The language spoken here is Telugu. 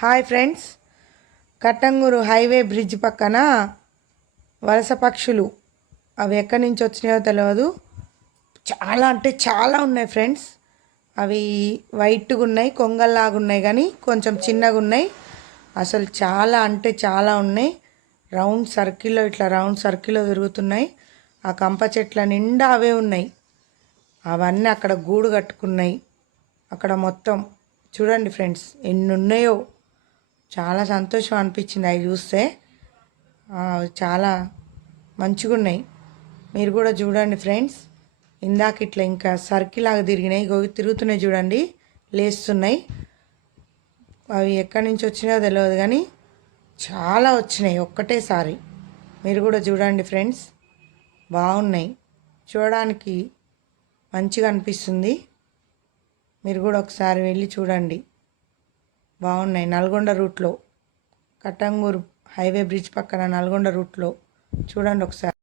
Hi friends, Kattangur highway bridge పక్కన వలస పక్షులు అవి ఎక్కడి నుంచి వచ్చినాయో తెలియదు. చాలా అంటే చాలా ఉన్నాయి ఫ్రెండ్స్. అవి వైట్గా ఉన్నాయి, కొంగల్లాగా ఉన్నాయి, కానీ కొంచెం చిన్నగా ఉన్నాయి. అసలు చాలా అంటే చాలా ఉన్నాయి. రౌండ్ సర్కిల్లో తిరుగుతున్నాయి. ఆ కంప చెట్ల నిండా అవే ఉన్నాయి. అవన్నీ అక్కడ గూడు కట్టుకున్నాయి. అక్కడ మొత్తం చూడండి ఫ్రెండ్స్, ఎన్ని ఉన్నాయో. చాలా సంతోషం అనిపించింది అవి చూస్తే. చాలా మంచిగా ఉన్నాయి. మీరు కూడా చూడండి ఫ్రెండ్స్. ఇందాక ఇట్లా ఇంకా సర్కిల్ లాగా తిరిగినాయి, తిరుగుతున్నాయి చూడండి, లేస్తున్నాయి. అవి ఎక్కడి నుంచి వచ్చినాయో తెలియదు, కానీ చాలా వచ్చినాయి ఒక్కటేసారి. మీరు కూడా చూడండి ఫ్రెండ్స్, బాగున్నాయి, చూడడానికి మంచిగా అనిపిస్తుంది. మీరు కూడా ఒకసారి వెళ్ళి చూడండి, బాగున్నాయి. నల్గొండ రూట్లో, కట్టంగూరు హైవే బ్రిడ్జ్ పక్కన నల్గొండ రూట్లో చూడండి ఒకసారి.